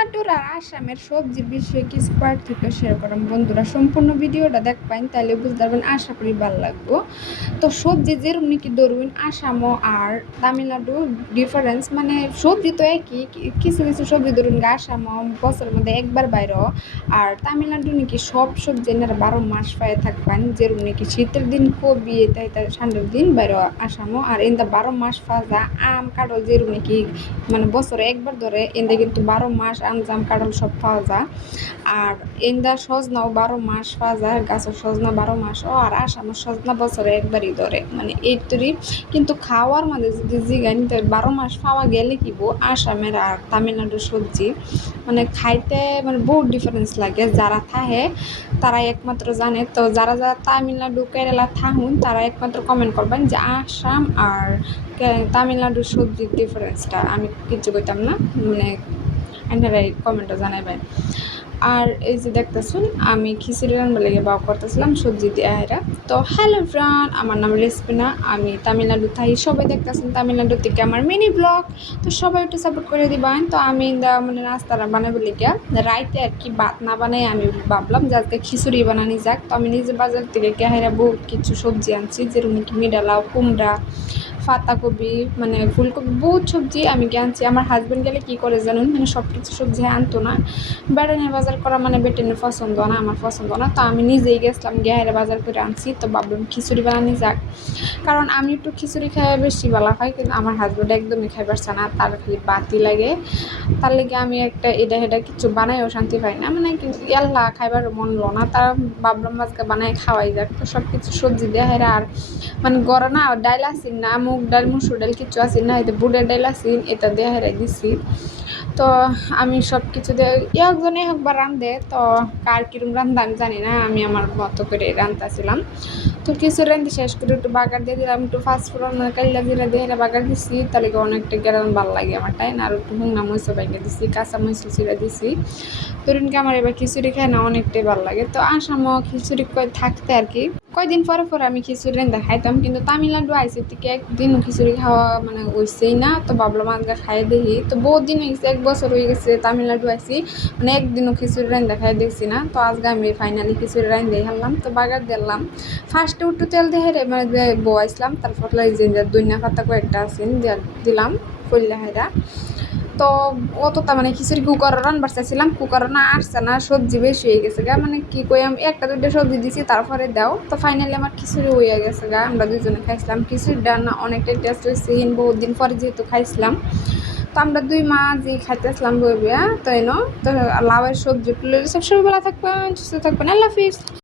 তামিলনাড়ুর আর আসামের সবজির বিষয়ে কিছু পার্থক্য শেয়ার করলাম বন্ধুরা। সম্পূর্ণ ভিডিওটা দেখবেন, তাহলে বুঝতে পারবেন। আশা করি ভালো লাগবো। তো সবজি যেরকম নাকি ধরুন আসামও আর তামিলনাড়ু ডিফারেন্স, মানে সবজি তো একই, কিছু কিছু সবজি ধরুন আসামও বছরের মধ্যে একবার বাইরও, আর তামিলনাড়ু নাকি সব সবজি এনারা 12 মাস পায়ে থাকবেন। যেরকম নাকি শীতের দিন কবি তাই ঠান্ডার দিন বাইরও আসামও, আর এনদা 12 মাস ফাজা আম কাঁঠাল যেরকম নাকি মানে বছরে একবার ধরে এনদা কিন্তু 12 মাস আম জাম কাঁঠাল সব পাওয়া যায়। আর এনদা সজনাও 12 মাস পাওয়া যায়, গাছের সজনা 12 মাসও, আর আসামের সজনা বছরে একবারই ধরে, মানে এই তরি। কিন্তু খাওয়ার মাঝে যদি জিগান 12 মাস পাওয়া গেলে কি আসামের আর তামিলনাড়ুর সবজি মানে খাইতে মানে বহুত ডিফারেন্স লাগে। যারা থাহে তারা একমাত্র জানে। তো যারা যারা তামিলনাড়ু কেরালা থাকুন তারা একমাত্র কমেন্ট করবেন যে আসাম আর তামিলনাড়ুর সবজির ডিফারেন্সটা আমি কিছু কইতাম না, মানে এনারাই কমেন্টে জানাবেন। আর এই যে দেখতেছুন আমি খিচুড়ি রান্না লেগে বাও করতেছিলাম সবজি দিয়ে এরা। তো হ্যালো ফ্রেন্ড, আমার নাম রেসপিনা, আমি তামিলনাড়ু থাই। সবাই দেখতেছেন তামিলনাড়ু থেকে আমার মিনি ব্লগ। তো সবাই একটু সাপোর্ট করে দিবেন। তো আমি মানে নাস্তাটা বানাবো লেগে রাইতে আর কি ভাত না বানাই আমি ভাবলাম যে আজকে খিচুড়ি বানানি যাক। তো আমি নিজে বাজার থেকে কেহারা বহুত কিছু সবজি আনছি, যেরকম কি মিডালাও, কুমড়া, পাতাকপি, মানে ফুলকপি, বহুত সবজি আমি আনছি। আমার হাজব্যান্ড গেলে কী করে জানুন, মানে সব কিছু সবজি আনতো না। বেড়ানের বাজার করা মানে বেটেনের পছন্দ না, আমার পছন্দ না। তো আমি নিজেই গেছিলাম গেহারে বাজার করে আনছি। তো ভাবলাম খিচুড়ি বানানি যাক, কারণ আমি একটু খিচুড়ি খাই বেশি ভালো হয়, কিন্তু আমার হাজব্যান্ড একদমই খাই পারছে না, তার কি বাতি লাগে। তার লেগে আমি একটা এটা হেটা কিছু বানাইও শান্তি পাই না, মানে এল্লা খাইবার মন লো না। তার ভাবলাম আজকে বানাই খাওয়াই যাক। তো সব কিছু সবজি দেওয়া হেরা, আর মানে গড়া না ডাইল আসিন না, মুগ ডাল মুসুর ডাল কিছু আসিন না, এতে বুটের ডাইল আসিন, এটা দেওয়া হেরাই দিছি। তো আমি সব কিছু দিয়ে একজনে একবার রান্ধে, তো কার কিরম রান্ধা আমি জানি না, আমি আমার মতো করে রান্ধতেছিলাম। তো কিছু রান্ধি শেষ করে একটু বাগার দিয়ে দিলাম, একটু ফাস্টফুডন মানে কাইলা জিরা দিয়ে বাগার দিছি, তাহলে অনেকটা গেরান ভালো লাগে আমার তাই না। আর একটু হুংনা মরিচও বাইকে দিছি, কাঁচা মরিচ চিরা দিছি। তরুণকে আমার এবার খিচুড়ি খায় না অনেকটাই ভালো লাগে। তো আসামও খিচুড়ি থাকতে আর কি কয়দিন পরে পরে আমি খিচুড়ি রান্ধা খাইতাম, কিন্তু তামিলনাড়ু আইসি থেকে একদিনও খিচুড়ি খাওয়া মানে হইছেই না। তো ভাবলাম আজকে খাই দেখি। তো বহুত দিন হয়ে গেছে, 1 বছর হয়ে গেছে তামিলনাড়ু আইসি, মানে একদিনও খিচুড়ি রান্ধা খাই দেখছি না। তো আজকে আমি ফাইনালি খিচুড়ি রান্ধেই হারলাম। তো বাগার দিলাম ফার্স্টে একটু তেল দিয়ে হেরে মানে বয়াইছিলাম, তারপর যে দইনা পাতা কয়েকটা আছে দিলাম কইলা হেরা। তো অতটা মানে খিচুড়ি কুকার রান্নার চাইছিলাম, কুকার না আসছে না, সবজি বেশি হয়ে গেছে গা, মানে কি কই আমি একটা দুইটা সবজি দিছি তারপরে দাও। তো ফাইনালি আমার খিচুড়ি হয়ে গেছে গা, আমরা দুজনে খাইছিলাম। খিচুড়িটা না অনেকটাই টেস্ট হয়েছে, বহুত দিন পরে যেহেতু খাইছিলাম। তো আমরা দুই মা যে খাইতেছিলাম বইয়া, তো এনো তো লাউয়ের সবজি সবসময় বেলা থাকবেন, সুস্থ থাকবেন, আল্লাহ হাফিজ।